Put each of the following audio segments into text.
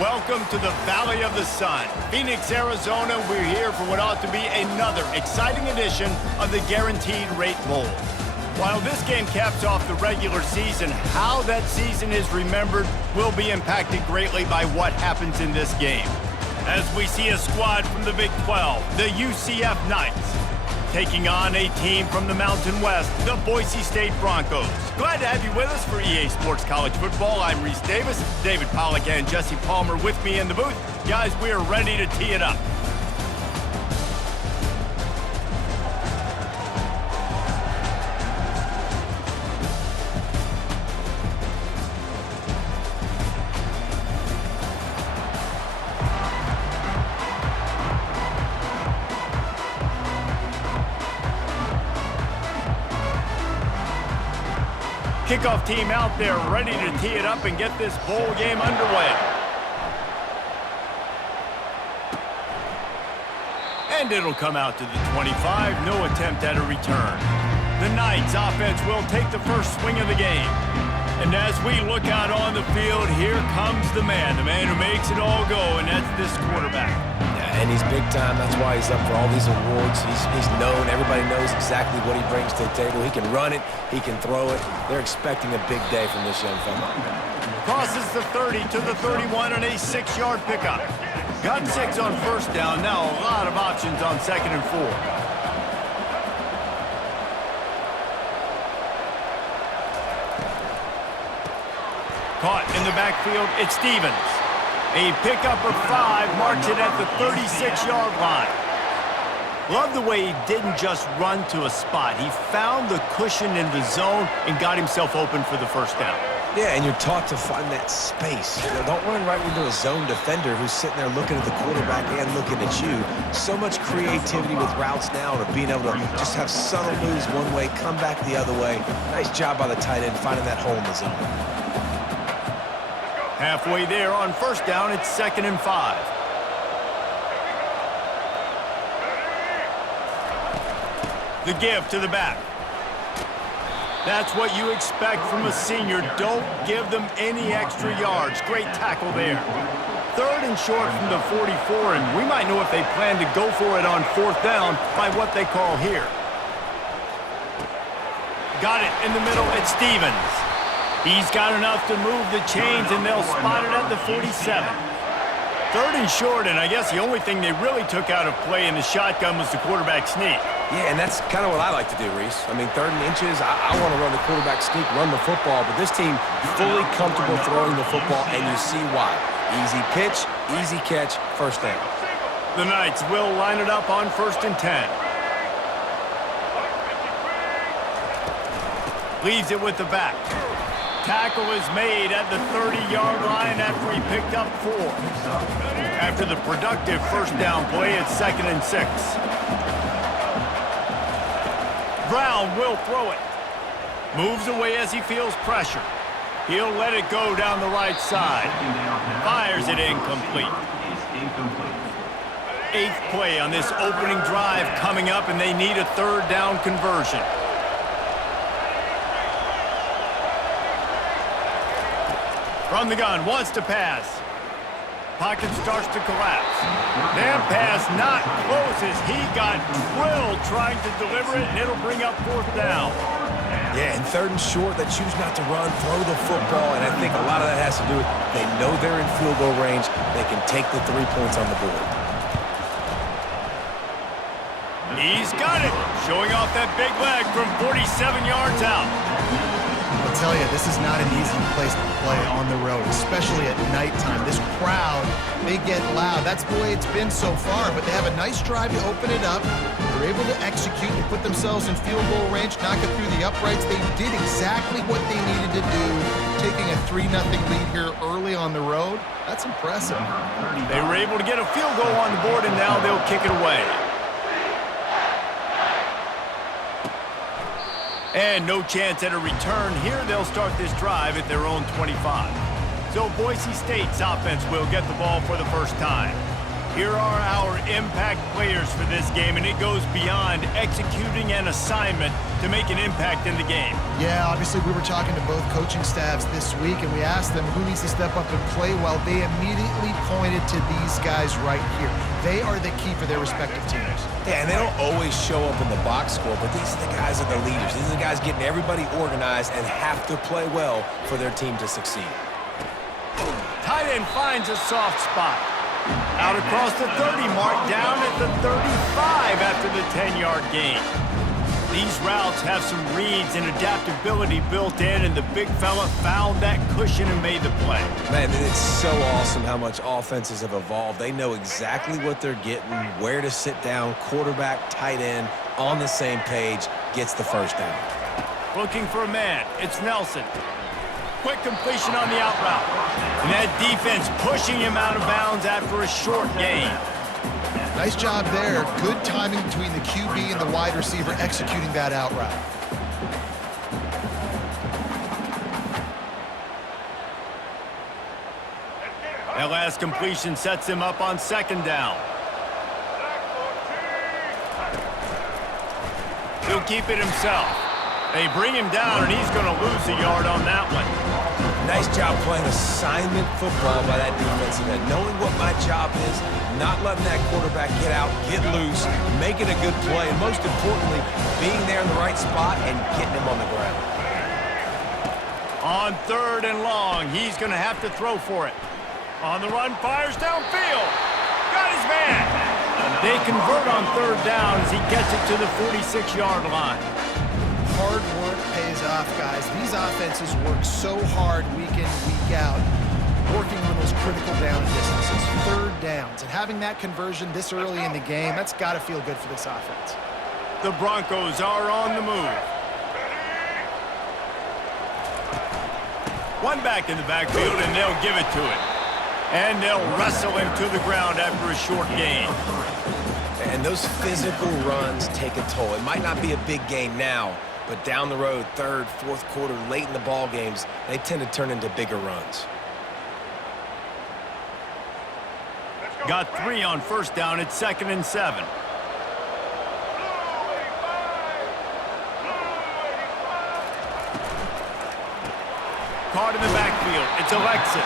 Welcome to the Valley of the Sun, Phoenix, Arizona. We're here for what ought to be another exciting edition of the Guaranteed Rate Bowl. While this game caps off the regular season, how that season is remembered will be impacted greatly by what happens in this game. As we see a squad from the Big 12, the UCF Knights, taking on a team from the Mountain West, the Boise State Broncos. Glad to have you with us for EA Sports College Football. I'm Reese Davis, David Pollack and Jesse Palmer with me in the booth. Guys, we are ready to tee it up. Kickoff team out there ready to tee it up and get this bowl game underway. And it'll come out to the 25. No attempt at a return. The Knights offense will take the first swing of the game. And as we look out on the field, here comes the man who makes it all go, and that's this quarterback. And he's big time. That's why he's up for all these awards. He's known. Everybody knows exactly what he brings to the table. He can run it. He can throw it. They're expecting a big day from this young fella. Crosses the 30 to the 31 and a 6-yard pickup. Got 6 on first down. Now a lot of options on 2nd and 4. Caught in the backfield. It's Stevens. A pickup of 5 marks it at the 36-yard line. Love the way he didn't just run to a spot. He found the cushion in the zone and got himself open for the first down. Yeah, and you're taught to find that space. Don't run right into a zone defender who's sitting there looking at the quarterback and looking at you. So much creativity with routes now to being able to just have subtle moves one way, come back the other way. Nice job by the tight end finding that hole in the zone. Halfway there on first down, it's 2nd and 5. The give to the back. That's what you expect from a senior. Don't give them any extra yards. Great tackle there. 3rd and short from the 44, and we might know if they plan to go for it on 4th down by what they call here. Got it in the middle. It's Stevens. He's got enough to move the chains, and they'll spot it at the 47. 3rd and short, and I guess the only thing they really took out of play in the shotgun was the quarterback sneak. Yeah, and that's kind of what I like to do, Reese. I mean, 3rd and inches, I want to run the quarterback sneak, run the football, but this team fully comfortable throwing the football, and you see why. Easy pitch, easy catch, first down. The Knights will line it up on 1st and 10. Leaves it with the back. Tackle is made at the 30-yard line after he picked up 4. After the productive first down play, it's 2nd and 6. Brown will throw it. Moves away as he feels pressure. He'll let it go down the right side. Fires it incomplete. 8th play on this opening drive coming up, and they need a 3rd down conversion. From the gun, wants to pass. Pocket starts to collapse. Damn pass not closes. He got drilled trying to deliver it, and it'll bring up 4th down. Yeah, and 3rd and short, they choose not to run, throw the football, and I think a lot of that has to do with they know they're in field goal range. They can take the 3 points on the board. He's got it, showing off that big leg from 47 yards out. I'll tell you, this is not an easy place to play on the road, especially at nighttime. This crowd, they get loud. That's the way it's been so far, but they have a nice drive to open it up. They're able to execute and put themselves in field goal range, knock it through the uprights. They did exactly what they needed to do, taking a 3-0 lead here early on the road. That's impressive. They were able to get a field goal on the board, and now they'll kick it away. And no chance at a return here. They'll start this drive at their own 25. So Boise State's offense will get the ball for the first time. Here are our impact players for this game, and it goes beyond executing an assignment to make an impact in the game. Yeah, obviously we were talking to both coaching staffs this week, and we asked them who needs to step up and play well. They immediately pointed to these guys right here. They are the key for their respective teams. Yeah, and they don't always show up in the box score, but these are the guys that are the leaders. These are the guys getting everybody organized and have to play well for their team to succeed. Tight end finds a soft spot. Out across the 30 mark, down at the 35 after the 10-yard gain. These routes have some reads and adaptability built in, and the big fella found that cushion and made the play. Man, it's so awesome how much offenses have evolved. They know exactly what they're getting, where to sit down, quarterback, tight end, on the same page, gets the first down. Looking for a man. It's Nelson. Quick completion on the out route. And that defense pushing him out of bounds after a short gain. Nice job there. Good timing between the QB and the wide receiver executing that out route. That last completion sets him up on second down. He'll keep it himself. They bring him down, and he's going to lose a yard on that one. Nice job playing assignment football by that defensive end. Knowing what my job is, not letting that quarterback get out, get loose, making a good play, and most importantly, being there in the right spot and getting him on the ground. On third and long, he's going to have to throw for it. On the run, fires downfield. Got his man. They convert on third down as he gets it to the 46-yard line. Hard work pays off, guys. These offenses work so hard week in, week out, working on those critical down distances, third downs. And having that conversion this early in the game, that's got to feel good for this offense. The Broncos are on the move. One back in the backfield, and they'll give it to him. And they'll wrestle him to the ground after a short gain. And those physical runs take a toll. It might not be a big gain now, but down the road, third, fourth quarter, late in the ball games, they tend to turn into bigger runs. Got 3 on first down at 2nd and 7. Caught in the backfield. It's Alexis.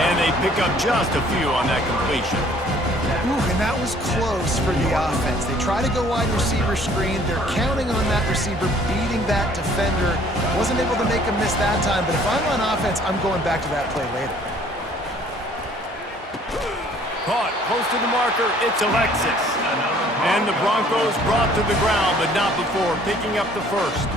And they pick up just a few on that completion. Ooh, and that was close for the offense. They try to go wide receiver screen. They're counting on that receiver beating that defender. Wasn't able to make him miss that time, but if I'm on offense, I'm going back to that play later. Caught close to the marker. It's Alexis. And the Broncos brought to the ground, but not before picking up the first.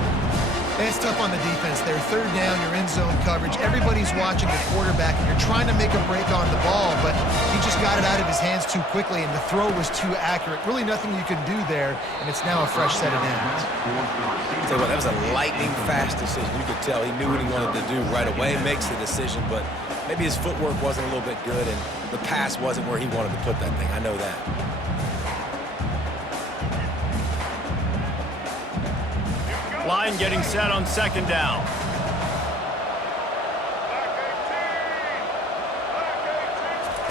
And it's tough on the defense. They're third down, you're in zone coverage. Everybody's watching the quarterback, and you're trying to make a break on the ball, but he just got it out of his hands too quickly, and the throw was too accurate. Really nothing you can do there, and it's now a fresh set of downs. Tell you what, that was a lightning-fast decision. You could tell he knew what he wanted to do right away, makes the decision, but maybe his footwork wasn't a little bit good, and the pass wasn't where he wanted to put that thing. I know that. Line getting set on second down.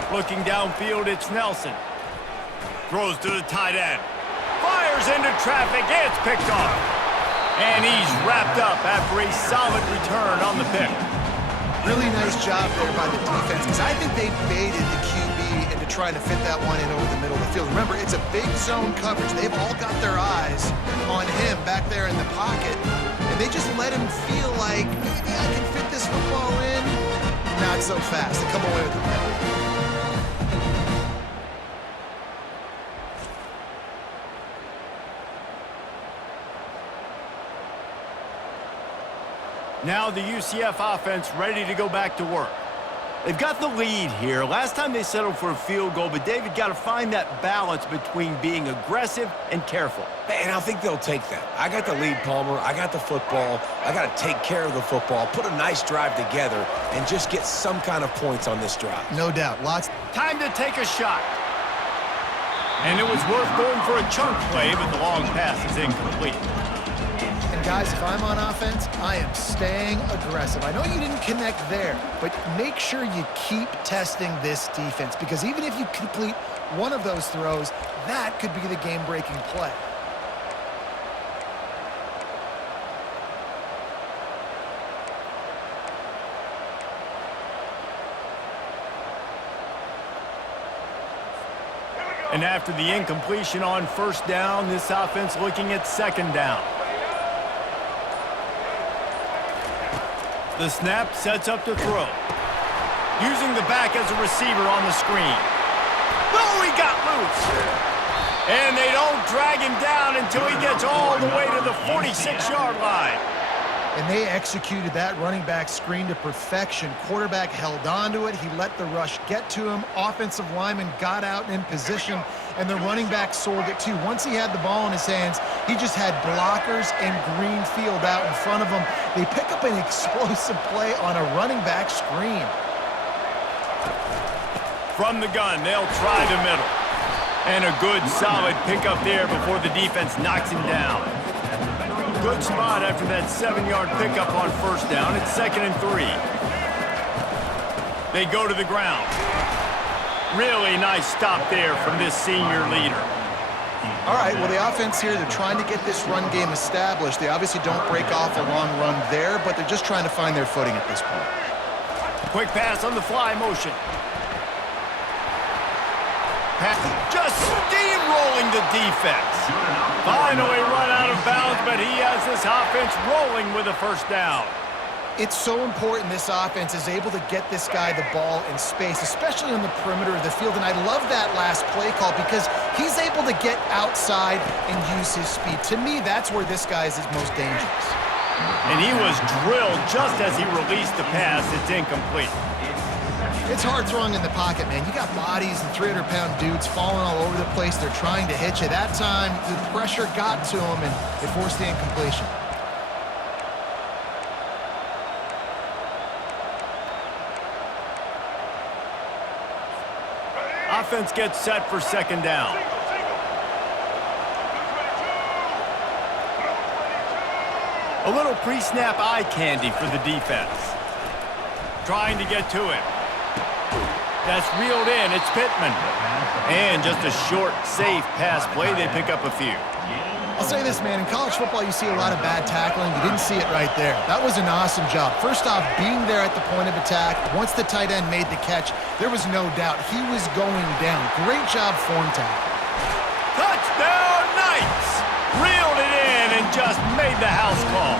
Looking downfield, it's Nelson. Throws to the tight end. Fires into traffic. It's picked off. And he's wrapped up after a solid return on the pick. Really nice job there by the defense, because I think they baited the QB into trying to fit that one in over the middle of the field. Remember, it's a big zone coverage. They've all got their eyes on him back there in the pocket, and they just let him feel like, maybe I can fit this football in. Not so fast. They come away with the win. Now the UCF offense ready to go back to work. They've got the lead here. Last time they settled for a field goal, but David got to find that balance between being aggressive and careful. And I think they'll take that. I got the lead, Palmer. I got the football. I got to take care of the football, put a nice drive together, and just get some kind of points on this drive. No doubt. Lots. Time to take a shot. And it was worth going for a chunk play, but the long pass is incomplete. And And guys, if I'm on offense, I am staying aggressive. I know you didn't connect there, but make sure you keep testing this defense, because even if you complete one of those throws, that could be the game-breaking play. And after the incompletion on first down, this offense looking at second down. The snap sets up to throw. Using the back as a receiver on the screen. Oh, he got loose. And they don't drag him down until he gets all the way to the 46-yard line. And they executed that running back screen to perfection. Quarterback held on to it. He let the rush get to him. Offensive lineman got out in position, and the running back sold it too. Once he had the ball in his hands, he just had blockers and green field out in front of him. They pick up an explosive play on a running back screen. From the gun, they'll try the middle. And a good, solid pickup there before the defense knocks him down. Good spot after that 7-yard pickup on first down. It's 2nd and 3. They go to the ground. Really nice stop there from this senior leader. All right, well, the offense here, they're trying to get this run game established. They obviously don't break off a long run there, but they're just trying to find their footing at this point. Quick pass on the fly motion. Just steamrolling the defense. Finally run out of bounds, but he has this offense rolling with a first down. It's so important this offense is able to get this guy the ball in space, especially on the perimeter of the field. And I love that last play call because he's able to get outside and use his speed. To me, that's where this guy is his most dangerous. And he was drilled just as he released the pass. It's incomplete. It's hard throwing in the pocket, man. You got bodies and 300-pound dudes falling all over the place. They're trying to hit you. That time, the pressure got to him, and it forced the incompletion. Offense gets set for second down. A little pre-snap eye candy for the defense. Trying to get to him. That's reeled in. It's Pittman. And just a short, safe pass play. They pick up a few. I'll say this, man. In college football, you see a lot of bad tackling. You didn't see it right there. That was an awesome job. First off, being there at the point of attack. Once the tight end made the catch, there was no doubt he was going down. Great job form tackle. Touchdown, Knights! Reeled it in and just made the house call.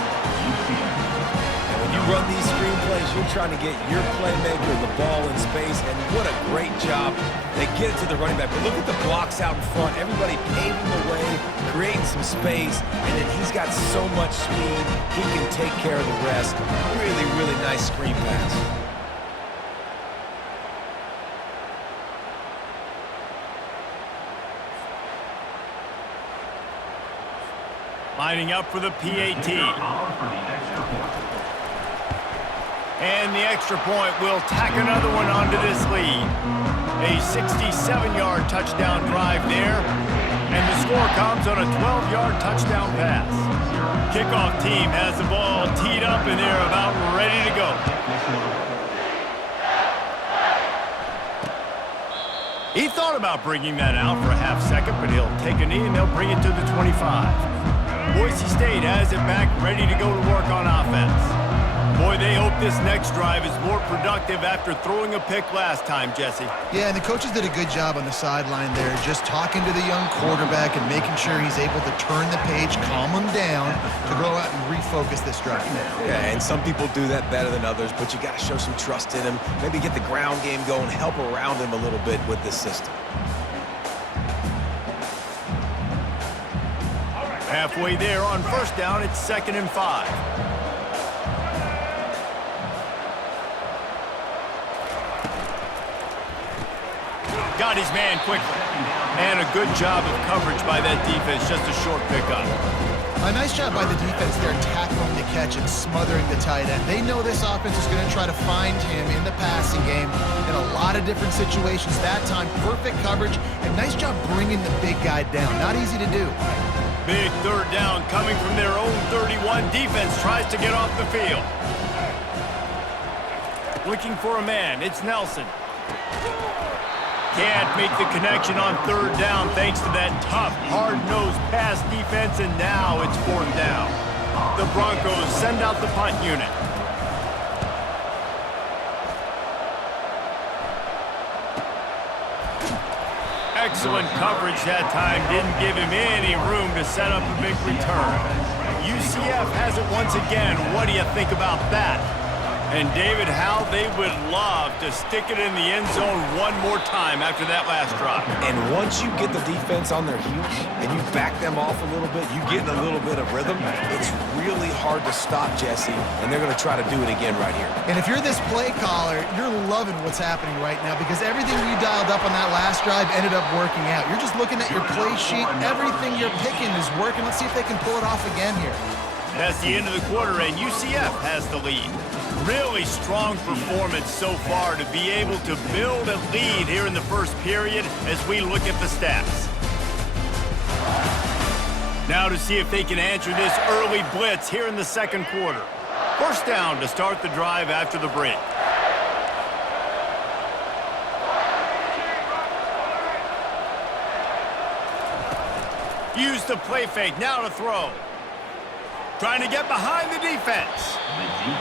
You run these screenplays, you're trying to get your playmaker the ball in space, and what a great job. They get it to the running back, but look at the blocks out in front. Everybody paving the way, creating some space, and then he's got so much speed, he can take care of the rest. Really, really nice screen pass. Lining up for the PAT. And the extra point will tack another one onto this lead. A 67-yard touchdown drive there. And the score comes on a 12-yard touchdown pass. Kickoff team has the ball teed up and they're about ready to go. He thought about bringing that out for a half second, but he'll take a knee and they'll bring it to the 25. Boise State has it back, ready to go to work on offense. Boy, they hope this next drive is more productive after throwing a pick last time, Jesse. Yeah, and the coaches did a good job on the sideline there, just talking to the young quarterback and making sure he's able to turn the page, calm him down, to go out and refocus this drive. Yeah, and some people do that better than others, but you got to show some trust in him, maybe get the ground game going, help around him a little bit with this system. Halfway there on first down, it's 2nd and 5. Got his man quickly. And a good job of coverage by that defense, just a short pickup. A nice job by the defense there, tackling the catch and smothering the tight end. They know this offense is going to try to find him in the passing game in a lot of different situations. That time, perfect coverage, and nice job bringing the big guy down. Not easy to do. Big third down coming from their own 31. Defense tries to get off the field. Looking for a man. It's Nelson. Can't make the connection on third down thanks to that tough, hard-nosed pass defense, and now it's fourth down. The Broncos send out the punt unit. Excellent coverage that time. Didn't give him any room to set up a big return. UCF has it once again. What do you think about that? And David, how they would love to stick it in the end zone one more time after that last drive. And once you get the defense on their heels and you back them off a little bit, you get in a little bit of rhythm, it's really hard to stop, Jesse, and they're going to try to do it again right here. And if you're this play caller, you're loving what's happening right now because everything you dialed up on that last drive ended up working out. You're just looking at your play sheet. Everything you're picking is working. Let's see if they can pull it off again here. That's the end of the quarter, and UCF has the lead. Really strong performance so far to be able to build a lead here in the first period as we look at the stats. Now to see if they can answer this early blitz here in the second quarter. First down to start the drive after the break. Use the play fake, now to throw. Trying to get behind the defense.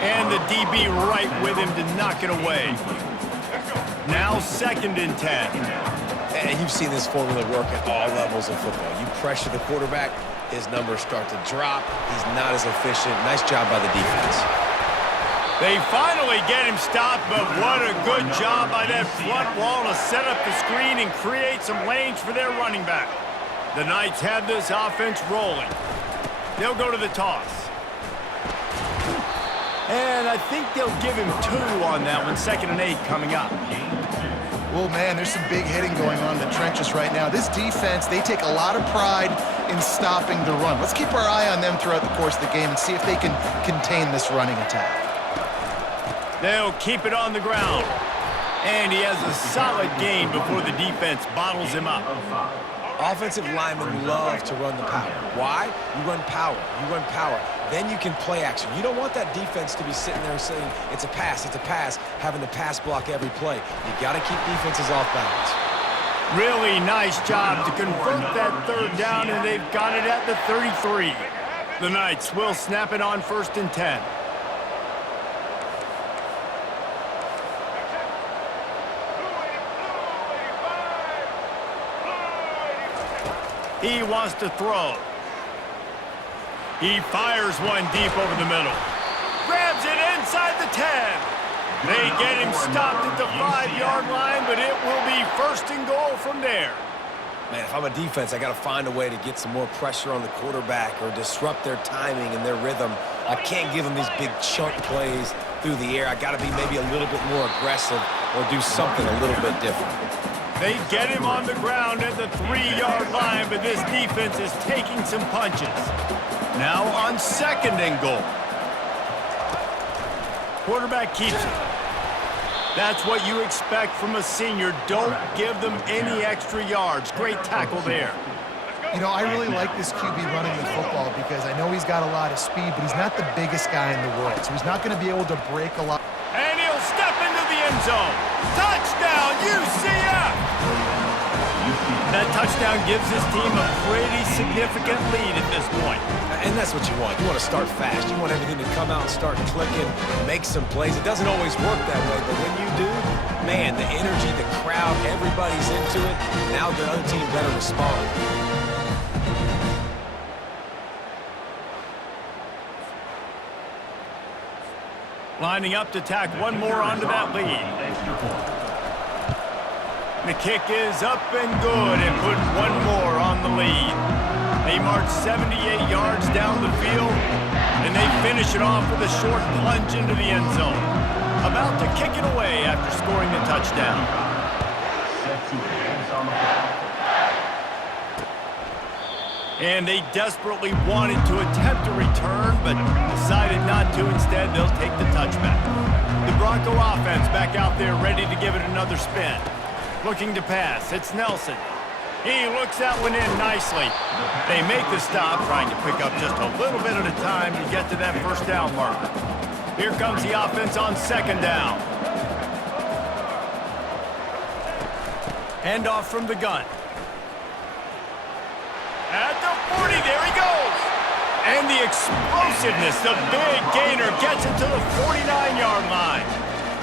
And the DB right with him to knock it away. Now 2nd and 10. And you've seen this formula work at all levels of football. You pressure the quarterback, his numbers start to drop. He's not as efficient. Nice job by the defense. They finally get him stopped, but what a good job by that front wall to set up the screen and create some lanes for their running back. The Knights have this offense rolling. They'll go to the toss. And I think they'll give him 2 on that one. 2nd and 8 coming up. Well, man, there's some big hitting going on in the trenches right now. This defense, they take a lot of pride in stopping the run. Let's keep our eye on them throughout the course of the game and see if they can contain this running attack. They'll keep it on the ground. And he has a solid gain before the defense bottles him up. Offensive linemen love to run the power. Why? You run power. You run power. Then you can play action. You don't want that defense to be sitting there saying, it's a pass, having to pass block every play. You got to keep defenses off balance. Really nice job to convert that third down, and they've got it at the 33. The Knights will snap it on 1st and 10. He wants to throw. He fires one deep over the middle. Grabs it inside the 10. They get him stopped at the 5-yard line, but it will be 1st and goal from there. Man, if I'm a defense, I got to find a way to get some more pressure on the quarterback or disrupt their timing and their rhythm. I can't give them these big chunk plays through the air. I got to be maybe a little bit more aggressive or do something a little bit different. They get him on the ground at the 3-yard line, but this defense is taking some punches. Now on 2nd and goal. Quarterback keeps it. That's what you expect from a senior. Don't give them any extra yards. Great tackle there. You know, I really like this QB running the football because I know he's got a lot of speed, but he's not the biggest guy in the world, so he's not going to be able to break a lot. And he'll step into the end zone. Touchdown, UCF! That touchdown gives his team a pretty significant lead at this point. And that's what you want. You want to start fast. You want everything to come out and start clicking, make some plays. It doesn't always work that way, but when you do, man, the energy, the crowd, everybody's into it. Now the other team better respond. Lining up to tack one more onto that lead. The kick is up and good and put one more on the lead. They march 78 yards down the field, and they finish it off with a short plunge into the end zone. About to kick it away after scoring the touchdown. And they desperately wanted to attempt a return, but decided not to. Instead, they'll take the touchback. The Bronco offense back out there ready to give it another spin. Looking to pass. It's Nelson. He looks that one in nicely. They make the stop, trying to pick up just a little bit at a time to get to that first down marker. Here comes the offense on second down. Handoff from the gun. At the 40, there he goes. And the explosiveness, the big gainer gets it to the 49-yard line.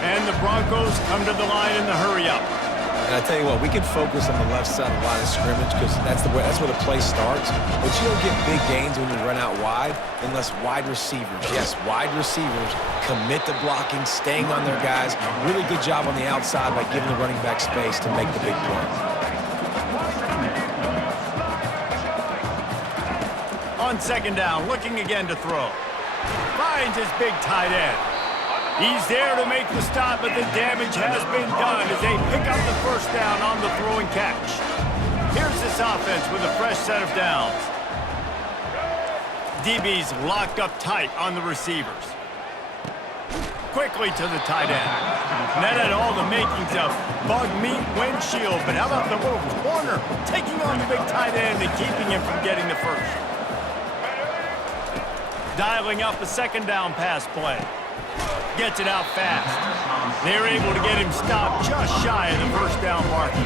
And the Broncos come to the line in the hurry-up. And I tell you what, we can focus on the left side of the line of scrimmage because that's where the play starts. But you don't get big gains when you run out wide unless wide receivers, yes, wide receivers commit to blocking, staying on their guys. Really good job on the outside by giving the running back space to make the big play. On second down, looking again to throw. Finds his big tight end. He's there to make the stop, but the damage has been done as they pick up the first down on the throw and catch. Here's this offense with a fresh set of downs. DB's locked up tight on the receivers. Quickly to the tight end. And that had all the makings of bug meat windshield, but how about the little corner taking on the big tight end and keeping him from getting the first? Dialing up a second down pass play. Gets it out fast. They're able to get him stopped just shy of the first down marker.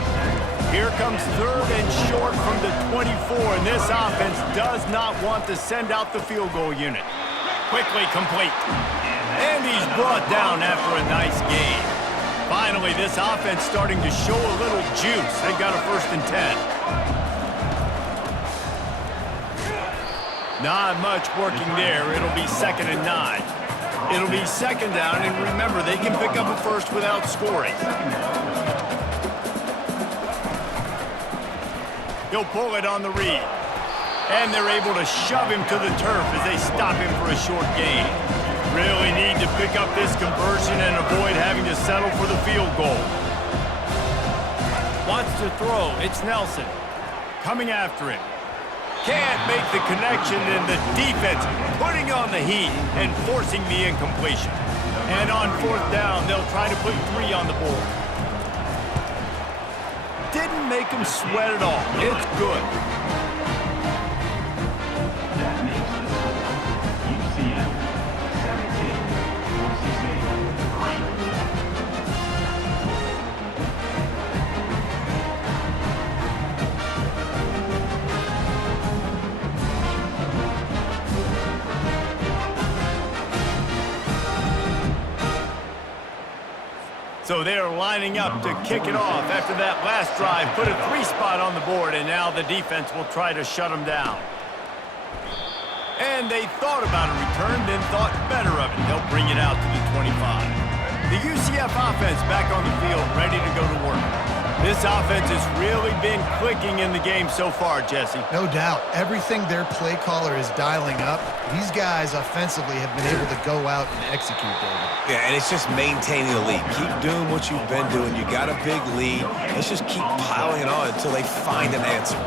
Here comes third and short from the 24, and this offense does not want to send out the field goal unit. Quickly complete. And he's brought down after a nice gain. Finally, this offense starting to show a little juice. They got a 1st and 10. Not much working there. It'll be 2nd and 9. It'll be second down, and remember, they can pick up a first without scoring. He'll pull it on the read. And they're able to shove him to the turf as they stop him for a short gain. Really need to pick up this conversion and avoid having to settle for the field goal. Wants to throw. It's Nelson. Coming after him. Can't make the connection, and the defense putting on the heat and forcing the incompletion. And on 4th down, they'll try to put 3 on the board. Didn't make him sweat at all. It's good. That makes us UCF 17. So they're lining up to kick it off after that last drive. Put a 3 spot on the board, and now the defense will try to shut them down. And they thought about a return, then thought better of it. They'll bring it out to the 25. The UCF offense back on the field, ready to go to work. This offense has really been clicking in the game so far, Jesse. No doubt. Everything their play caller is dialing up, these guys offensively have been able to go out and execute, David. Yeah, and it's just maintaining the lead. Keep doing what you've been doing. You got a big lead. Let's just keep piling it on until they find an answer.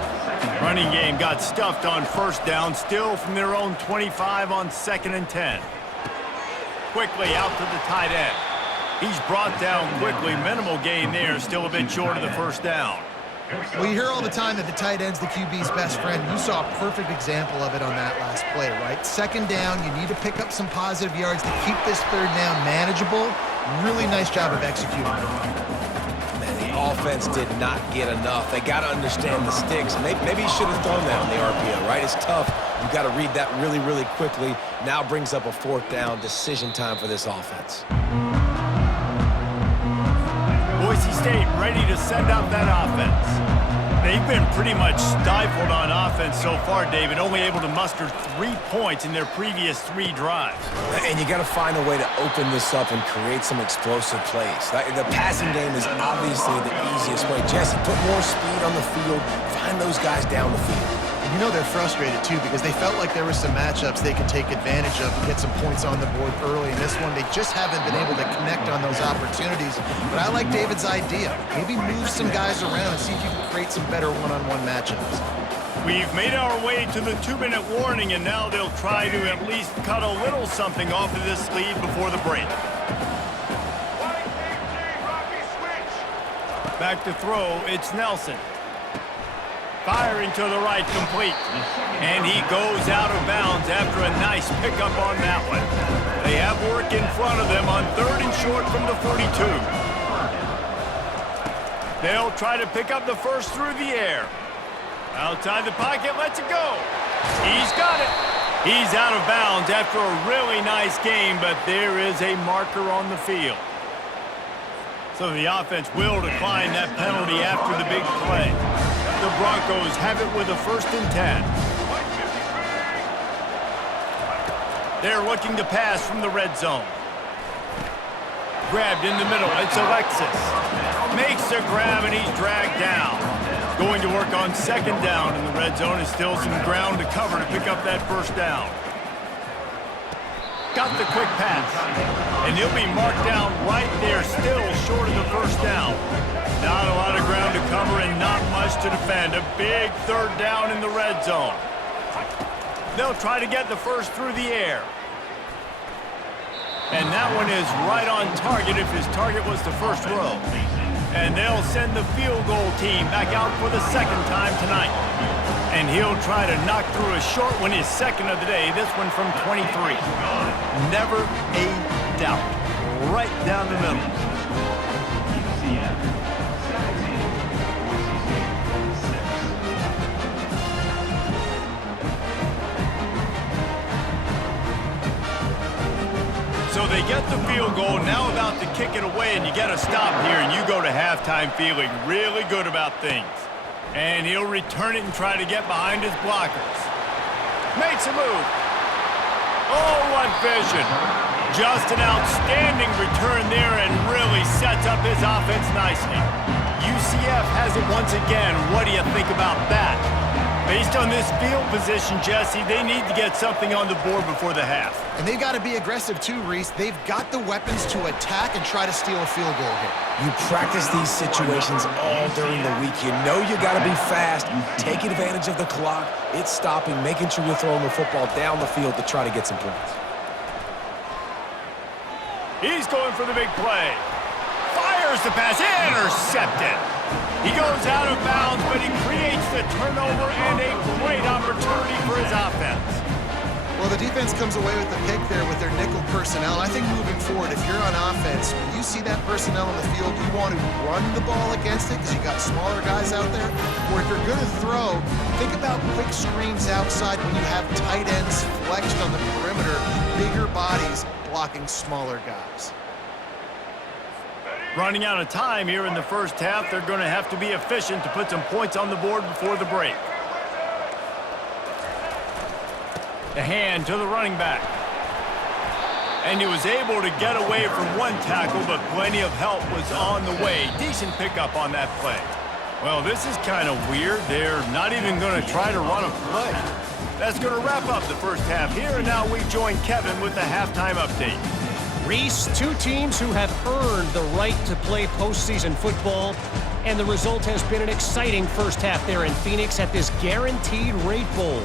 Running game got stuffed on 1st down, still from their own 25 on 2nd and 10. Quickly out to the tight end. He's brought down quickly. Minimal gain there, still a bit short of the 1st down. Well, you hear all the time that the tight end's the QB's best friend. You saw a perfect example of it on that last play, right? 2nd down, you need to pick up some positive yards to keep this 3rd down manageable. Really nice job of executing. Man, the offense did not get enough. They got to understand the sticks. Maybe he should have thrown that on the RPO, right? It's tough. You've got to read that really, really quickly. Now brings up a 4th down decision time for this offense. Boise State ready to send out that offense. They've been pretty much stifled on offense so far, David, only able to muster 3 points in their previous 3 drives. And you got to find a way to open this up and create some explosive plays. The passing game is obviously the easiest way. Jesse, put more speed on the field, find those guys down the field. You know they're frustrated, too, because they felt like there were some matchups they could take advantage of and get some points on the board early. In this one, they just haven't been able to connect on those opportunities. But I like David's idea. Maybe move some guys around and see if you can create some better one-on-one matchups. We've made our way to the 2-minute warning, and now they'll try to at least cut a little something off of this lead before the break. Back to throw, it's Nelson. Firing to the right, complete. And he goes out of bounds after a nice pickup on that one. They have work in front of them on 3rd and short from the 42. They'll try to pick up the first through the air. Outside the pocket, lets it go. He's got it. He's out of bounds after a really nice game, but there is a marker on the field. So the offense will decline that penalty after the big play. The Broncos have it with a 1st and 10. They're looking to pass from the red zone. Grabbed in the middle. It's Alexis. Makes a grab, and he's dragged down. Going to work on 2nd down in the red zone. Is still some ground to cover to pick up that 1st down. Got the quick pass. And he'll be marked down right there, still short of the 1st down. Not a lot of ground to cover and not much to defend. A big 3rd down in the red zone. They'll try to get the first through the air. And that one is right on target if his target was the first row. And they'll send the field goal team back out for the 2nd time tonight. And he'll try to knock through a short one, his 2nd of the day, this one from 23. Never a doubt. Right down the middle. UCF 17, Boise State 6. So they get the field goal, now about to kick it away, and you get a stop here, and you go to halftime feeling really good about things. And he'll return it and try to get behind his blockers. Makes a move. Oh, what vision. Just an outstanding return there and really sets up his offense nicely. UCF has it once again. What do you think about that? Based on this field position, Jesse, they need to get something on the board before the half. And they got to be aggressive too, Reese. They've got the weapons to attack and try to steal a field goal here. You practice these situations all during the week. You know you got to be fast, take advantage of the clock. It's stopping, making sure you're throwing the football down the field to try to get some points. He's going for the big play. Fires the pass, intercepted. He goes out of bounds, but he creates the turnover and a great opportunity for his offense. Well, the defense comes away with the pick there with their nickel personnel. I think moving forward, if you're on offense, when you see that personnel on the field, you want to run the ball against it because you got smaller guys out there. Or if you're going to throw, think about quick screens outside when you have tight ends flexed on the perimeter, bigger bodies blocking smaller guys. Running out of time here in the first half, they're going to have to be efficient to put some points on the board before the break. The hand to the running back. And he was able to get away from one tackle, but plenty of help was on the way. Decent pickup on that play. Well, this is kind of weird. They're not even going to try to run a play. That's going to wrap up the first half here, and now we join Kevin with the halftime update. Reese, two teams who have earned the right to play postseason football, and the result has been an exciting first half there in Phoenix at this Guaranteed Rate Bowl.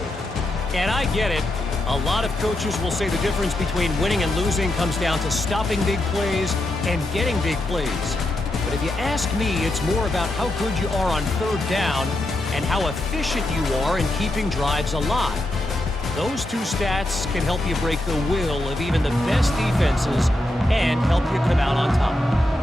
And I get it. A lot of coaches will say the difference between winning and losing comes down to stopping big plays and getting big plays. But if you ask me, it's more about how good you are on 3rd down and how efficient you are in keeping drives alive. Those two stats can help you break the will of even the best defenses and help you come out on top.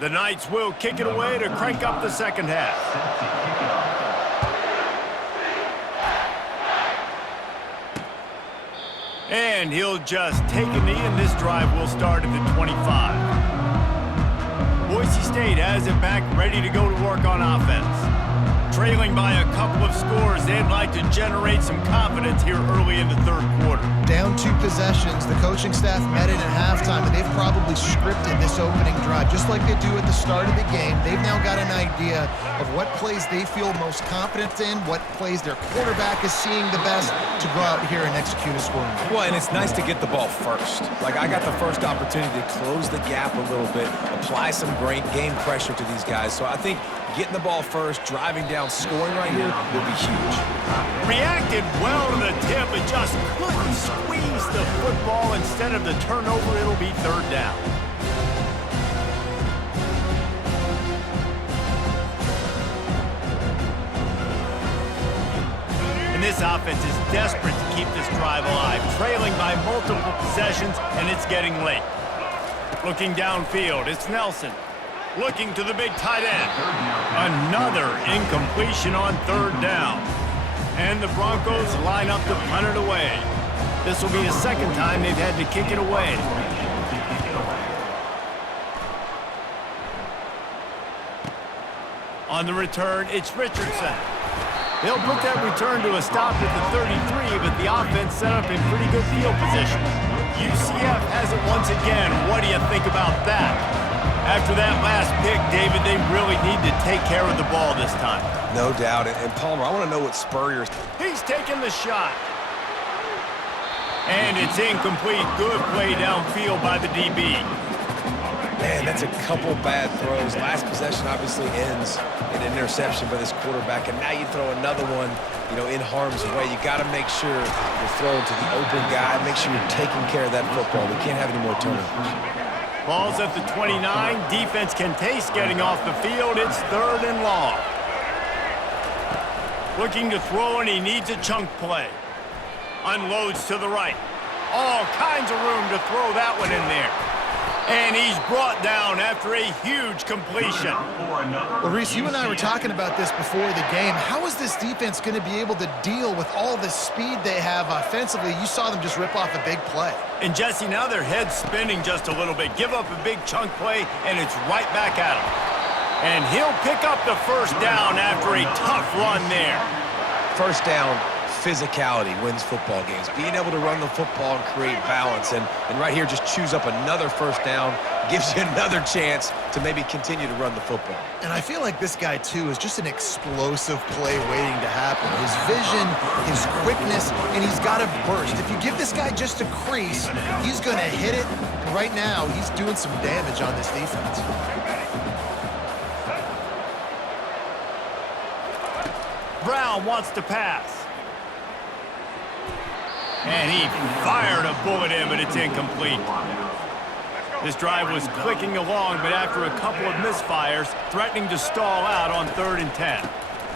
The Knights will kick it away to crank up the second half. And he'll just take a knee, and this drive will start at the 25. Boise State has it back, ready to go to work on offense. Trailing by a couple of scores, they'd like to generate some confidence here early in the third quarter. Down 2 possessions, the coaching staff met it at halftime, and they've probably scripted this opening drive. Just like they do at the start of the game, they've now got an idea of what plays they feel most confident in, what plays their quarterback is seeing the best to go out here and execute a scoring drive. Well, and it's nice to get the ball first. Like, I got the first opportunity to close the gap a little bit, apply some great game pressure to these guys. So I think getting the ball first, driving down, scoring right here will be huge. Reacted well to the tip, but just couldn't squeeze the football. Instead of the turnover, it'll be third down. And this offense is desperate to keep this drive alive, trailing by multiple possessions, and it's getting late. Looking downfield, it's Nelson. Looking to the big tight end. Another incompletion on third down. And the Broncos line up to punt it away. This will be the second time they've had to kick it away. On the return, it's Richardson. They'll put that return to a stop at the 33, but the offense set up in pretty good field position. UCF has it once again. What do you think about that? After that last pick, David, they really need to take care of the ball this time. No doubt. And Palmer, I want to know what Spurrier's... He's taking the shot. And it's incomplete. Good play downfield by the DB. Man, that's a couple bad throws. Last possession obviously ends in an interception by this quarterback, and now you throw another one, in harm's way. You got to make sure you're throwing to the open guy. Make sure you're taking care of that football. We can't have any more turnovers. Ball's at the 29. Defense can taste getting off the field. It's third and long. Looking to throw, and he needs a chunk play. Unloads to the right. All kinds of room to throw that one in there. And he's brought down after a huge completion. Well, Reese, you and I were talking about this before the game. How is this defense going to be able to deal with all the speed they have offensively? You saw them just rip off a big play. And, Jesse, now their head's spinning just a little bit. Give up a big chunk play, and it's right back at him. And he'll pick up the first down after a tough run there. First down, physicality wins football games. Being able to run the football and create balance. And right here, just choose up another first down, gives you another chance to maybe continue to run the football. And I feel like this guy, too, is just an explosive play waiting to happen. His vision, his quickness, and he's got a burst. If you give this guy just a crease, he's going to hit it. And right now, he's doing some damage on this defense. Brown wants to pass. And he fired a bullet in, but it's incomplete. This drive was clicking along, but after a couple of misfires, threatening to stall out on 3rd and 10.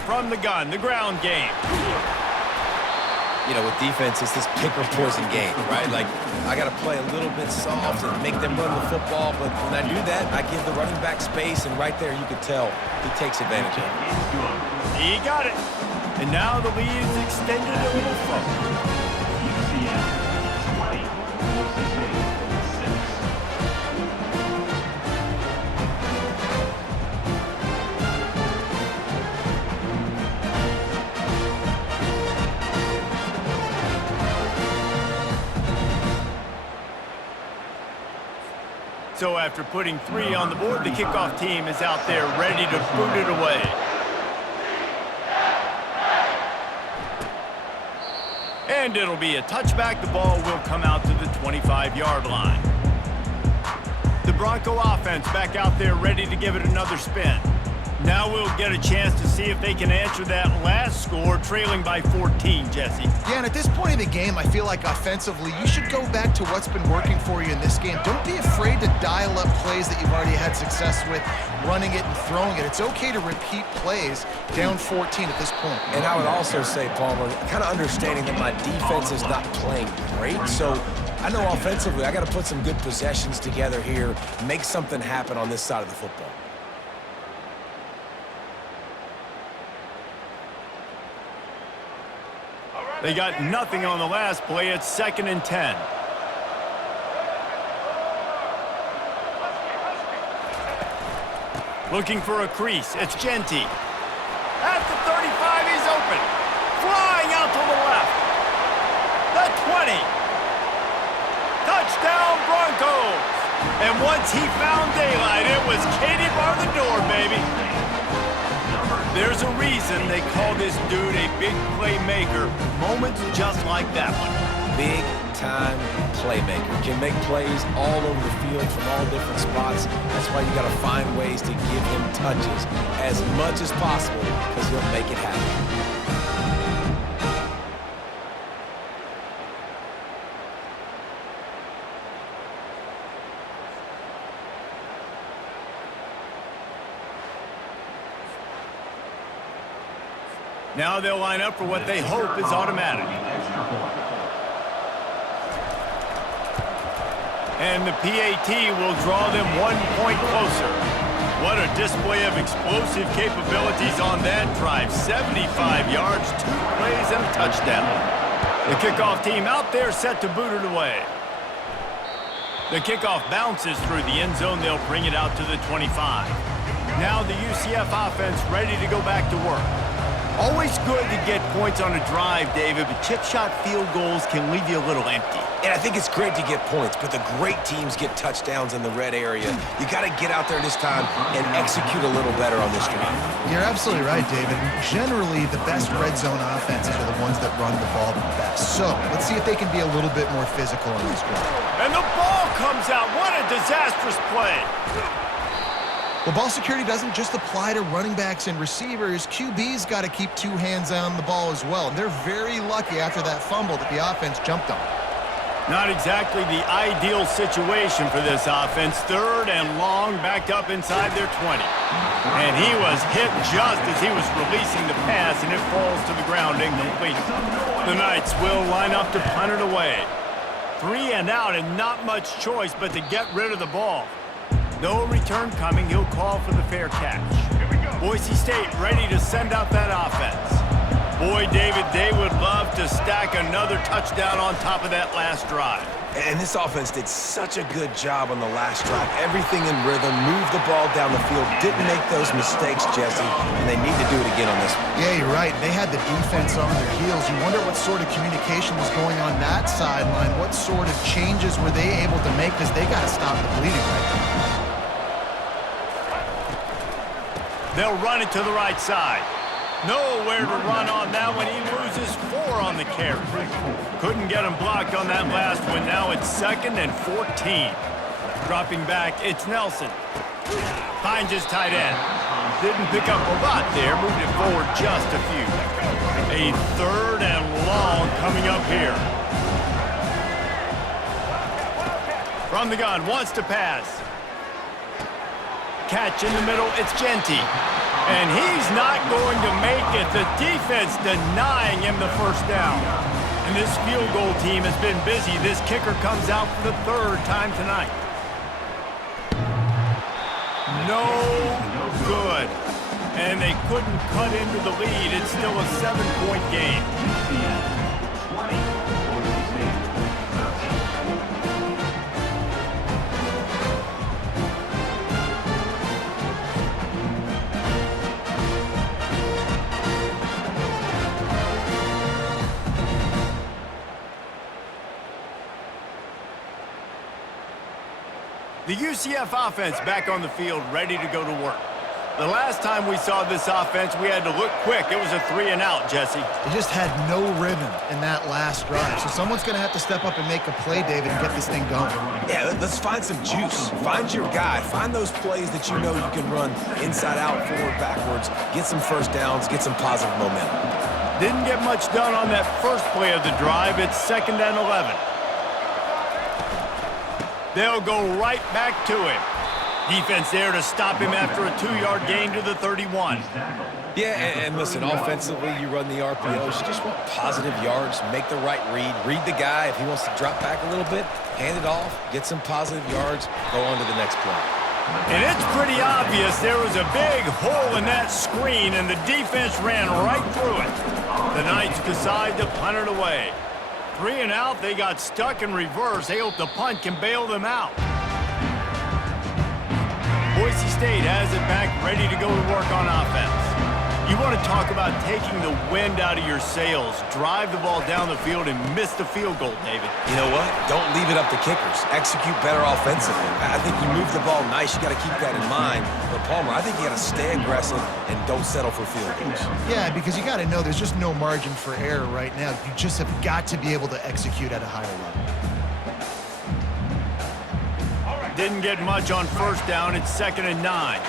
From the gun, the ground game. With defense, it's this pick or poison game, right? Like, I got to play a little bit soft and make them run the football, but when I do that, I give the running back space, and right there you could tell he takes advantage of it. He got it. And now the lead is extended a little further. So after putting 3 on the board, the kickoff team is out there ready to boot it away. And it'll be a touchback. The ball will come out to the 25-yard line. The Bronco offense back out there ready to give it another spin. Now we'll get a chance to see if they can answer that last score, trailing by 14, Jesse. Yeah, and at this point in the game, I feel like offensively, you should go back to what's been working for you in this game. Don't be afraid to dial up plays that you've already had success with, running it and throwing it. It's okay to repeat plays down 14 at this point. And I would also say, Palmer, kind of understanding that my defense is not playing great, so I know offensively I got to put some good possessions together here, make something happen on this side of the football. They got nothing on the last play. It's 2nd and 10. Looking for a crease. It's Genty. At the 35, he's open. Flying out to the left. The 20. Touchdown, Broncos. And once he found daylight, it was Katie bar the door, baby. There's a reason they call this dude a big playmaker. Moments just like that one. Big-time playmaker. Can make plays all over the field from all different spots. That's why you got to find ways to give him touches as much as possible because he'll make it happen. Now they'll line up for what they hope is automatic. And the PAT will draw them 1 point closer. What a display of explosive capabilities on that drive. 75 yards, 2 plays, and a touchdown. The kickoff team out there set to boot it away. The kickoff bounces through the end zone. They'll bring it out to the 25. Now the UCF offense ready to go back to work. Always good to get points on a drive, David, but chip shot field goals can leave you a little empty. And I think it's great to get points, but the great teams get touchdowns in the red area. You got to get out there this time and execute a little better on this drive. You're absolutely right, David. Generally, the best red zone offenses are the ones that run the ball the best. So let's see if they can be a little bit more physical on this drive. And the ball comes out. What a disastrous play. Well, ball security doesn't just apply to running backs and receivers. QB's got to keep 2 hands on the ball as well. And they're very lucky after that fumble that the offense jumped on. Not exactly the ideal situation for this offense. 3rd and long, backed up inside their 20. And he was hit just as he was releasing the pass, and it falls to the ground incomplete. The Knights will line up to punt it away. 3 and out, and not much choice but to get rid of the ball. No return coming. He'll call for the fair catch. Boise State ready to send out that offense. Boy, David, they would love to stack another touchdown on top of that last drive. And this offense did such a good job on the last drive. Everything in rhythm, moved the ball down the field, didn't make those mistakes, Jesse, and they need to do it again on this one. Yeah, you're right. They had the defense on their heels. You wonder what sort of communication was going on that sideline. What sort of changes were they able to make because they got to stop the bleeding right now. They'll run it to the right side. Nowhere to run on that one. He loses 4 on the carry. Couldn't get him blocked on that last one. Now it's 2nd and 14. Dropping back, it's Nelson. Finds his tight end. Didn't pick up a lot there. Moved it forward just a few. A 3rd and long coming up here. From the gun, wants to pass. Catch in the middle, it's Genty. And he's not going to make it. The defense denying him the first down. And this field goal team has been busy. This kicker comes out for the 3rd time tonight. No good. And they couldn't cut into the lead. It's still a 7-point game. UCF 20, Boise State 13. The UCF offense back on the field, ready to go to work. The last time we saw this offense, we had to look quick. It was a 3 and out, Jesse. They just had no rhythm in that last drive. So someone's going to have to step up and make a play, David, and get this thing going. Yeah, let's find some juice. Find your guy. Find those plays that you know you can run inside out, forward, backwards. Get some first downs. Get some positive momentum. Didn't get much done on that first play of the drive. It's 2nd and 11. They'll go right back to him. Defense there to stop him after a 2-yard gain to the 31. Yeah, and listen, offensively, you run the RPOs. You just want positive yards, make the right read the guy. If he wants to drop back a little bit, hand it off, get some positive yards, go on to the next play. And it's pretty obvious there was a big hole in that screen, and the defense ran right through it. The Knights decide to punt it away. 3 and out, they got stuck in reverse. They hope the punt can bail them out. Boise State has it back, ready to go to work on offense. You want to talk about taking the wind out of your sails. Drive the ball down the field and miss the field goal, David. You know what? Don't leave it up to kickers. Execute better offensively. I think you move the ball nice. You got to keep that in mind. But, Palmer, I think you got to stay aggressive and don't settle for field goals. Yeah, because you got to know there's just no margin for error right now. You just have got to be able to execute at a higher level. Didn't get much on first down. It's 2nd and 9.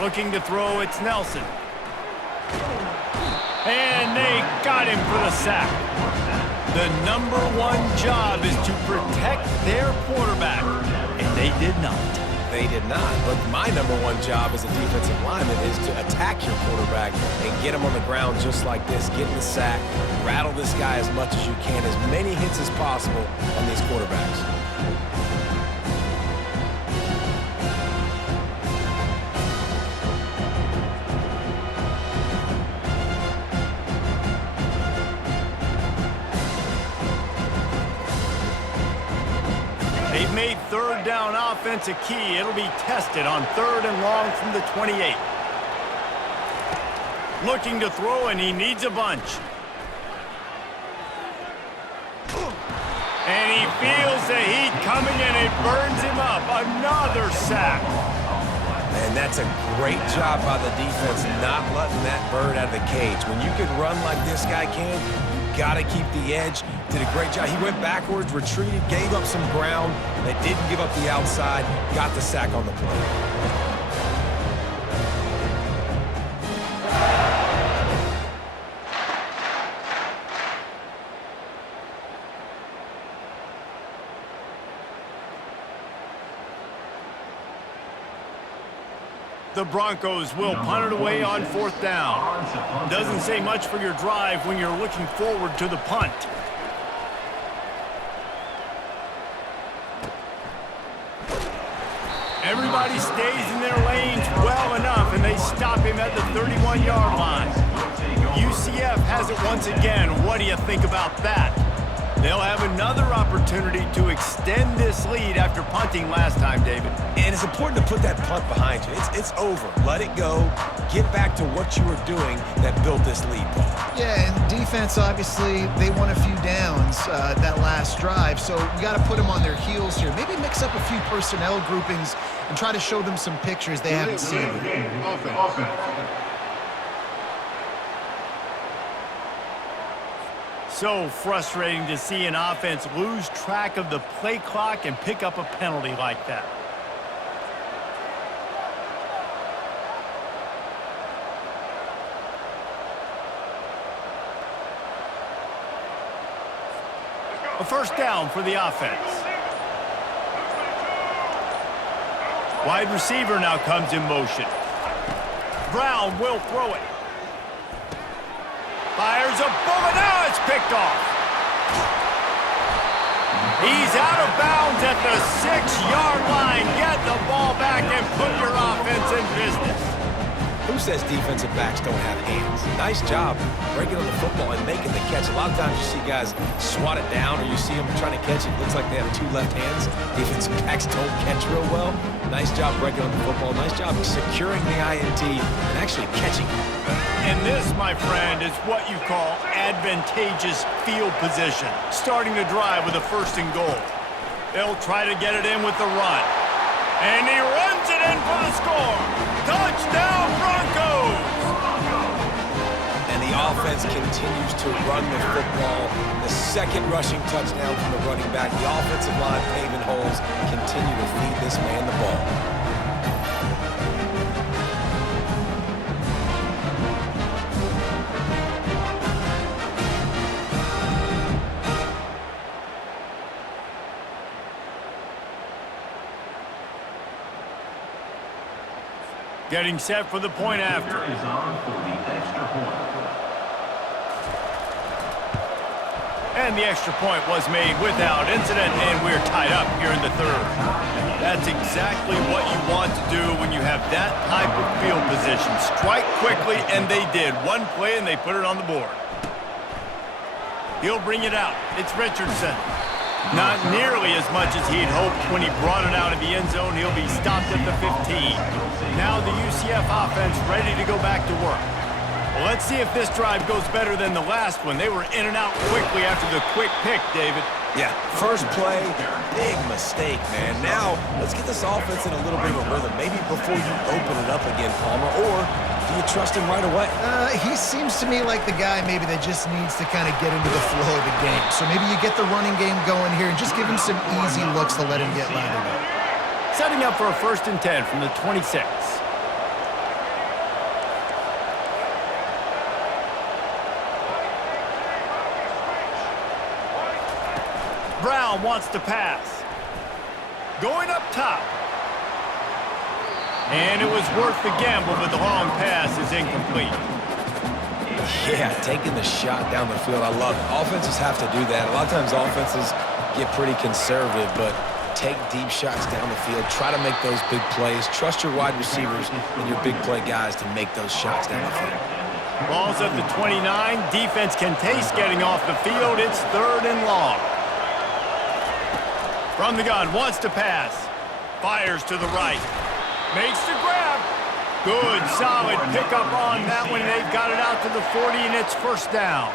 Looking to throw, it's Nelson. And they got him for the sack. The #1 job is to protect their quarterback, and they did not. They did not, but my #1 job as a defensive lineman is to attack your quarterback and get him on the ground just like this, get in the sack, rattle this guy as much as you can, as many hits as possible on these quarterbacks. They've made 3rd down offense a key. It'll be tested on 3rd and long from the 28. Looking to throw, and he needs a bunch. And he feels the heat coming, and it burns him up. Another sack. And that's a great job by the defense not letting that bird out of the cage. When you can run like this guy can, you got to keep the edge. Did a great job. He went backwards, retreated, gave up some ground. They didn't give up the outside, got the sack on the play. The Broncos will punt it away on 4th down. Doesn't say much for your drive when you're looking forward to the punt. Everybody stays in their lanes well enough, and they stop him at the 31-yard line. UCF has it once again. What do you think about that? They'll have another opportunity to extend this lead after punting last time, David. And it's important to put that punt behind you. It's over. Let it go. Get back to what you were doing that built this lead, Paul. Yeah, and defense, obviously, they won a few downs that last drive, so we got to put them on their heels here. Maybe mix up a few personnel groupings and try to show them some pictures they haven't seen. So frustrating to see an offense lose track of the play clock and pick up a penalty like that. A 1st down for the offense. Wide receiver now comes in motion. Brown will throw it. Fires a bullet. Now it's picked off. He's out of bounds at the 6-yard line. Get the ball back and put your offense in business. Who says defensive backs don't have hands? Nice job breaking on the football and making the catch. A lot of times you see guys swat it down or you see them trying to catch it. It looks like they have 2 left hands. Defensive backs don't catch real well. Nice job breaking on the football. Nice job securing the INT and actually catching it. And this, my friend, is what you call advantageous field position. Starting to drive with a 1st and goal. They'll try to get it in with the run. And he runs it in for the score. Touchdown, Broncos! And the offense continues to run the football. The 2nd rushing touchdown from the running back. The offensive line paving holes. Continue to feed this man the ball. Getting set for the point after. Is on for the extra point. And the extra point was made without incident, and we're tied up here in the third. That's exactly what you want to do when you have that type of field position. Strike quickly, and they did. One play, and they put it on the board. He'll bring it out. It's Richardson. Not nearly as much as he'd hoped when he brought it out of the end zone. He'll be stopped at the 15. Now the UCF offense ready to go back to work. Well, let's see if this drive goes better than the last one. They were in and out quickly after the quick pick, David. Yeah, first play, big mistake, man. Now, let's get this offense in a little bit of a rhythm. Maybe before you open it up again, Palmer, or do you trust him right away? He seems to me like the guy maybe that just needs to kind of get into the flow of the game. So maybe you get the running game going here and just give him some easy looks to let him get lathered up. Setting up for a 1st and 10 from the 26. Brown wants to pass. Going up top. And it was worth the gamble, but the long pass is incomplete. Yeah, taking the shot down the field, I love it. Offenses have to do that. A lot of times offenses get pretty conservative, but take deep shots down the field. Try to make those big plays. Trust your wide receivers and your big play guys to make those shots down the field. Ball's at the 29. Defense can taste getting off the field. It's 3rd and long. From the gun, wants to pass. Fires to the right. Makes the grab. Good, solid pickup on that one. They've got it out to the 40, and it's 1st down.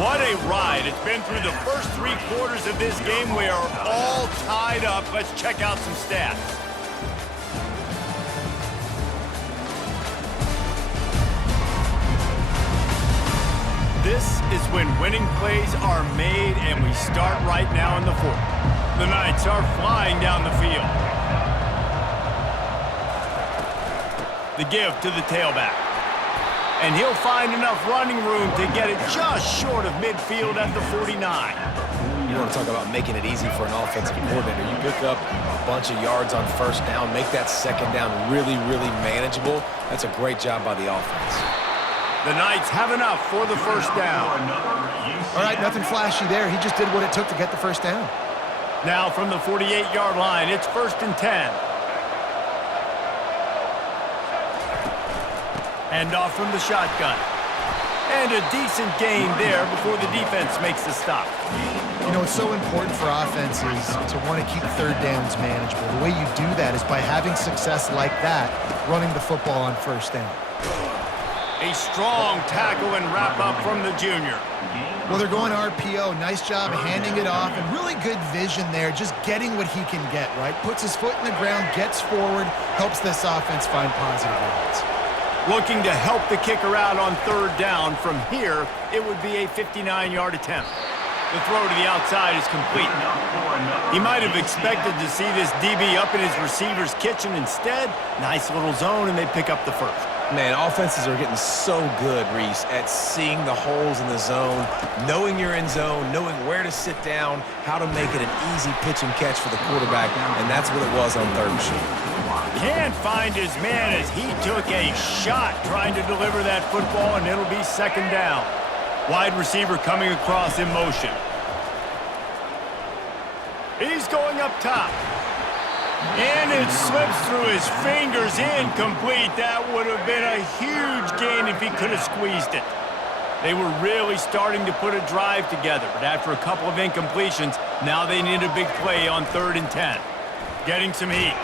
What a ride. It's been through the first 3 quarters of this game. We are all tied up. Let's check out some stats. This is when winning plays are made, and we start right now in the 4th. The Knights are flying down the field. The give to the tailback. And he'll find enough running room to get it just short of midfield at the 49. You want to talk about making it easy for an offensive coordinator. You pick up a bunch of yards on 1st down, make that 2nd down really, really manageable. That's a great job by the offense. The Knights have enough for the 1st down. All right, nothing flashy there. He just did what it took to get the 1st down. Now from the 48-yard line, it's 1st and 10. Hand off from the shotgun. And a decent gain there before the defense makes the stop. You know, it's so important for offenses to want to keep 3rd downs manageable. The way you do that is by having success like that, running the football on 1st down. A strong tackle and wrap-up from the junior. Well, they're going RPO. Nice job handing it off, and really good vision there, just getting what he can get, right? Puts his foot in the ground, gets forward, helps this offense find positive yards. Looking to help the kicker out on 3rd down. From here, it would be a 59-yard attempt. The throw to the outside is complete. He might have expected to see this DB up in his receiver's kitchen. Instead, nice little zone, and they pick up the 1st. Man, offenses are getting so good, Reese, at seeing the holes in the zone, knowing you're in zone, knowing where to sit down, how to make it an easy pitch and catch for the quarterback, and that's what it was on 3rd and short. Can't find his man as he took a shot trying to deliver that football, and it'll be 2nd down. Wide receiver coming across in motion. He's going up top. And it slips through his fingers, incomplete. That would have been a huge gain if he could have squeezed it. They were really starting to put a drive together, but after a couple of incompletions, now they need a big play on 3rd and 10. Getting some heat.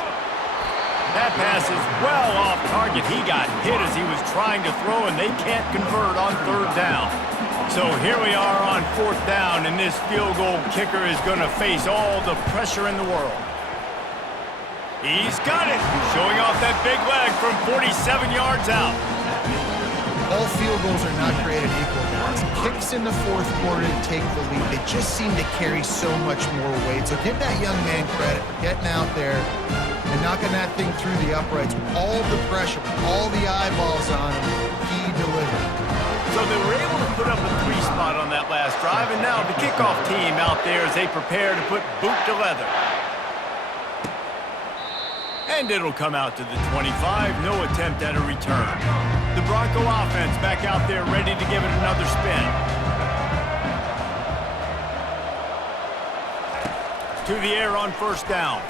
That pass is well off target. He got hit as he was trying to throw, and they can't convert on 3rd down. So here we are on 4th down, and this field goal kicker is going to face all the pressure in the world. He's got it, showing off that big leg from 47 yards out. All field goals are not created equal, guys. Kicks in the 4th quarter to take the lead. They just seem to carry so much more weight. So give that young man credit for getting out there and knocking that thing through the uprights with all the pressure, with all the eyeballs on him. He delivered. So they were able to put up a 3 spot on that last drive, and now the kickoff team out there as they prepare to put boot to leather. And it'll come out to the 25, no attempt at a return. The Bronco offense back out there ready to give it another spin. To the air on first down.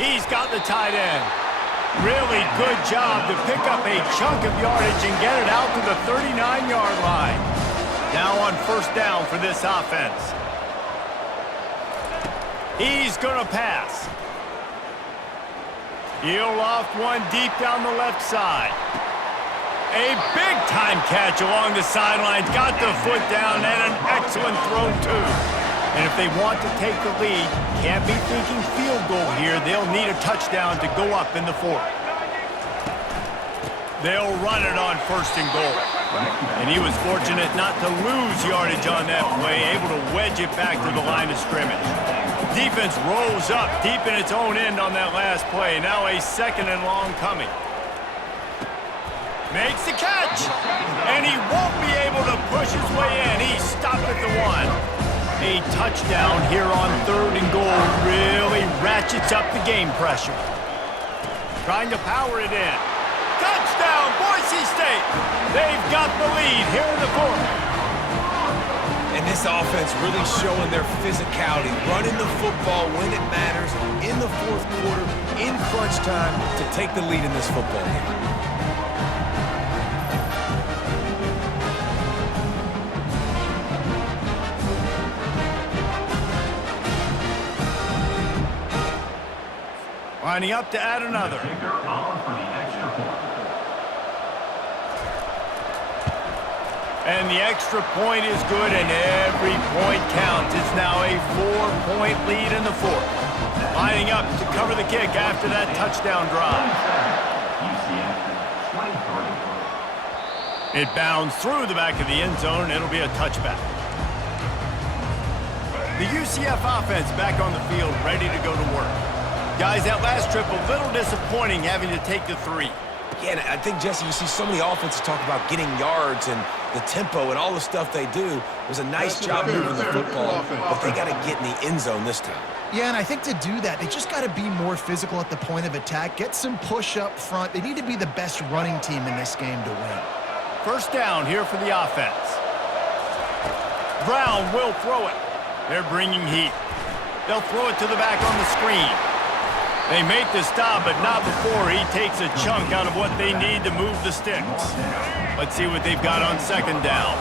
He's got the tight end. Really good job to pick up a chunk of yardage and get it out to the 39-yard line. Now on first down for this offense. He's going to pass. He'll loft one deep down the left side. A big-time catch along the sidelines. Got the foot down and an excellent throw, too. And if they want to take the lead, can't be thinking field goal here. They'll need a touchdown to go up in the fourth. They'll run it on first and goal. And he was fortunate not to lose yardage on that play, able to wedge it back to the line of scrimmage. Defense rose up deep in its own end on that last play. Now a second and long coming. Makes the catch. And he won't be able to push his way in. He stopped at the 1. A touchdown here on third and goal really ratchets up the game pressure. Trying to power it in. Touchdown, Boise State! They've got the lead here in the fourth. And this offense really showing their physicality, running the football when it matters, in the fourth quarter, in crunch time, to take the lead in this football game. Lining up to add another. And the extra point is good, and every point counts. It's now a 4-point lead in the fourth. Lining up to cover the kick after that touchdown drive. It bounds through the back of the end zone. It'll be a touchback. The UCF offense back on the field, ready to go to work. Guys, that last trip a little disappointing having to take the 3. Yeah, and I think, Jesse, you see so many offenses talk about getting yards and the tempo and all the stuff they do. It was a nice job moving the football, but they got to get in the end zone this time. Yeah, and I think to do that, they just got to be more physical at the point of attack, get some push up front. They need to be the best running team in this game to win. First down here for the offense. Brown will throw it. They're bringing heat. They'll throw it to the back on the screen. They make the stop, but not before he takes a chunk out of what they need to move the sticks. Let's see what they've got on second down.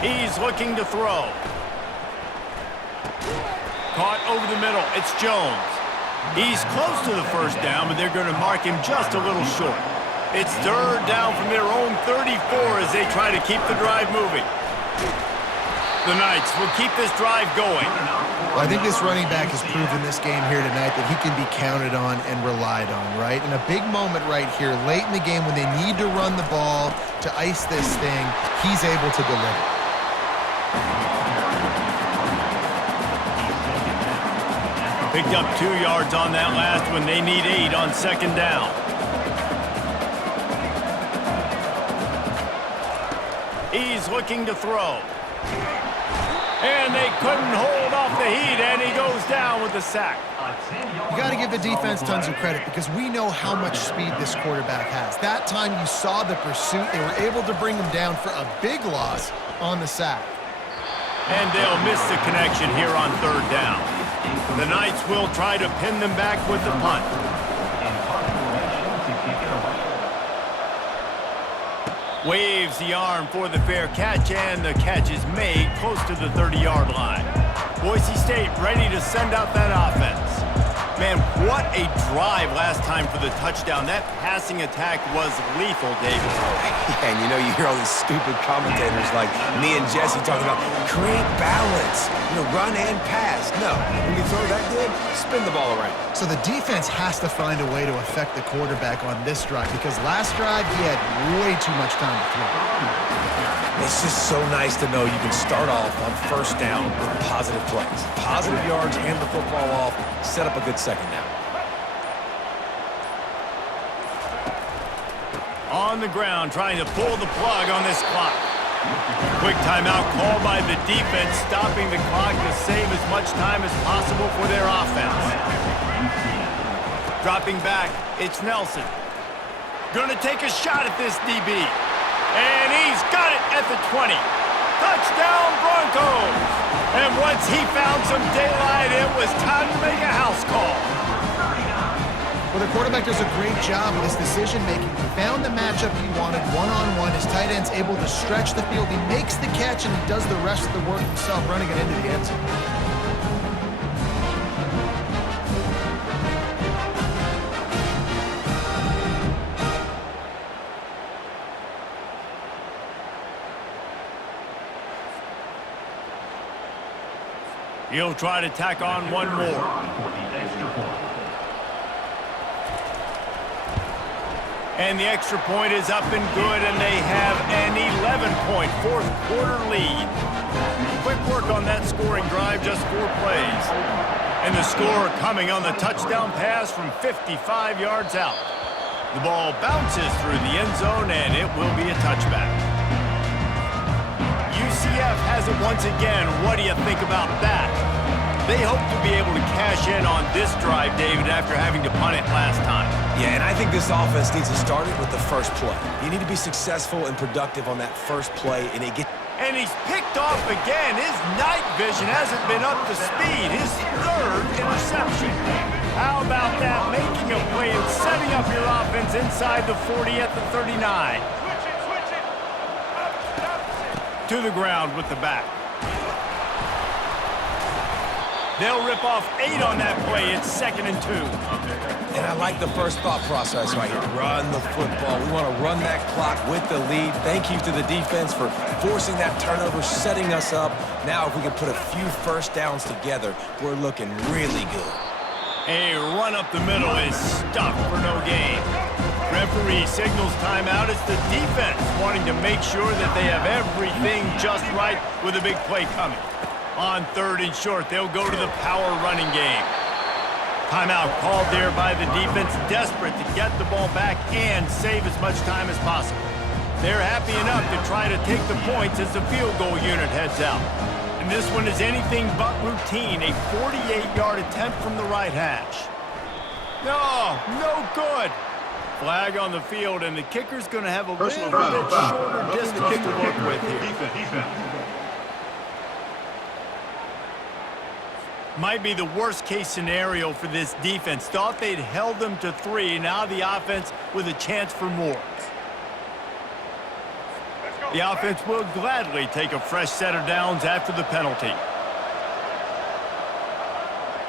He's looking to throw. Caught over the middle. It's Jones. He's close to the first down, but they're going to mark him just a little short. It's third down from their own 34 as they try to keep the drive moving. The Knights will keep this drive going. Well, I think this running back has proven this game here tonight that he can be counted on and relied on, right? In a big moment right here, late in the game when they need to run the ball to ice this thing, he's able to deliver. Picked up 2 yards on that last one. They need 8 on second down. He's looking to throw. And they couldn't hold off the heat, and he goes down with the sack. You got to give the defense tons of credit because we know how much speed this quarterback has. That time you saw the pursuit. They were able to bring him down for a big loss on the sack. And they'll miss the connection here on third down. The Knights will try to pin them back with the punt. Waves the arm for the fair catch, and the catch is made close to the 30-yard line. Boise State ready to send out that offense. Man, what a drive last time for the touchdown. That passing attack was lethal, David. And you know, you hear all these stupid commentators like me and Jesse talking about create balance, run and pass. No, when you throw that good, spin the ball around. So the defense has to find a way to affect the quarterback on this drive because last drive he had way too much time to throw. It's just so nice to know you can start off on first down with positive plays. Positive yards, hand the football off, set up a good second down. On the ground, trying to pull the plug on this clock. Quick timeout called by the defense, stopping the clock to save as much time as possible for their offense. Dropping back, it's Nelson. Gonna take a shot at this DB. And he's got it at the 20. Touchdown Broncos! And once he found some daylight, it was time to make a house call. Well, the quarterback does a great job with his decision-making. He found the matchup he wanted one-on-one. His tight end's able to stretch the field. He makes the catch, and he does the rest of the work himself, running it into the end zone. He'll try to tack on one more. And the extra point is up and good, and they have an 11-point fourth-quarter lead. Quick work on that scoring drive, just 4 plays. And the score coming on the touchdown pass from 55 yards out. The ball bounces through the end zone, and it will be a touchback. UCF has it once again. What do you think about that? They hope to be able to cash in on this drive, David, after having to punt it last time. Yeah, and I think this offense needs to start it with the first play. You need to be successful and productive on that first play, and And he's picked off again. His night vision hasn't been up to speed. His 3rd interception. How about that? Making a play and setting up your offense inside the 40 at the 39. To the ground with the back. They'll rip off 8 on that play. It's 2nd and 2. And I like the first thought process right here. Run the football. We want to run that clock with the lead. Thank you to the defense for forcing that turnover, setting us up. Now if we can put a few first downs together, we're looking really good. A run up the middle is stuffed for no gain. Referee signals timeout. It's the defense wanting to make sure that they have everything just right with a big play coming. On 3rd and short, they'll go to the power running game. Timeout called there by the defense, desperate to get the ball back and save as much time as possible. They're happy enough to try to take the points as the field goal unit heads out. And this one is anything but routine, a 48-yard attempt from the right hash. No good. Flag on the field, and the kicker's going to have a little bit shorter distance to work with here. Might be the worst-case scenario for this defense. Thought they'd held them to 3. Now the offense with a chance for more. The offense will gladly take a fresh set of downs after the penalty.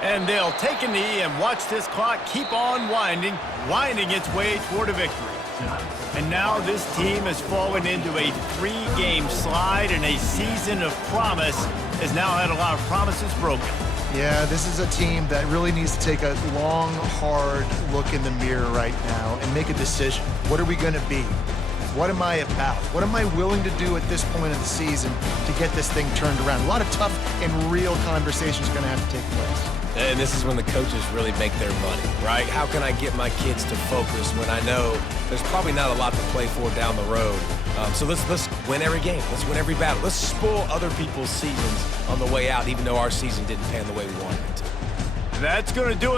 And they'll take a knee and watch this clock keep on winding its way toward a victory. And now this team has fallen into a 3-game slide, and a season of promise has now had a lot of promises broken. Yeah, this is a team that really needs to take a long, hard look in the mirror right now and make a decision. What are we going to be? What am I about? What am I willing to do at this point of the season to get this thing turned around? A lot of tough and real conversations are going to have to take place. And this is when the coaches really make their money, right? How can I get my kids to focus when I know there's probably not a lot to play for down the road? So let's win every game. Let's win every battle. Let's spoil other people's seasons on the way out, even though our season didn't pan the way we wanted it to. That's going to do it.